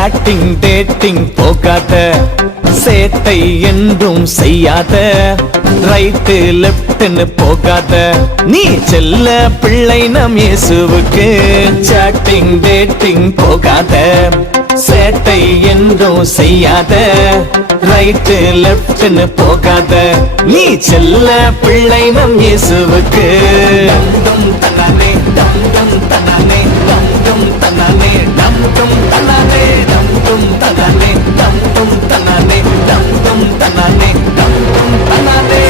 Chatting dating போகாத, சேட்டை என்றும் செய்யாத, ரைட்டு லெப்ட்னு போகாத, நீ செல்ல பிள்ளை நம் இயேசுவுக்கு. சாட்டிங் டேட்டிங் போகாத, சேட்டை என்றும் செய்யாத, ரைட்டு லெப்ட்னு போகாத, நீ செல்ல பிள்ளை நம் இயேசுவுக்கு. டம் டம் தன்னானே டம் டம் தன்னானே டம் டம் தன்னானே டம் டம் தன்னானே டம் டம் தன்னானே டம் டம் தன்னானே டம் டம் தன்னானே டம் டம் தன்னானே.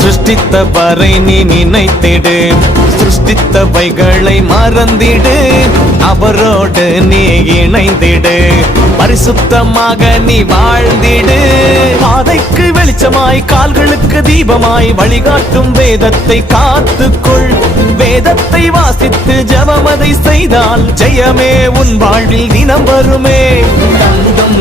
சிருஷ்டித்தவரை நீ நினைத்திடு, சிருஷ்டித்தவைகளை மறந்திடு, அவரோடு நீ இணைந்திடு, பரிசுத்தமாக நீ வாழ்ந்திடு. பாதைக்கு வெளிச்சமாய் கால்களுக்கு தீபமாய் வழிகாட்டும் வேதத்தை காத்துக்கொள். வேதத்தை வாசித்து ஜெபமதை செய்தால் ஜெயமே உன் வாழ்வில் தினம் வருமே. டம் டம்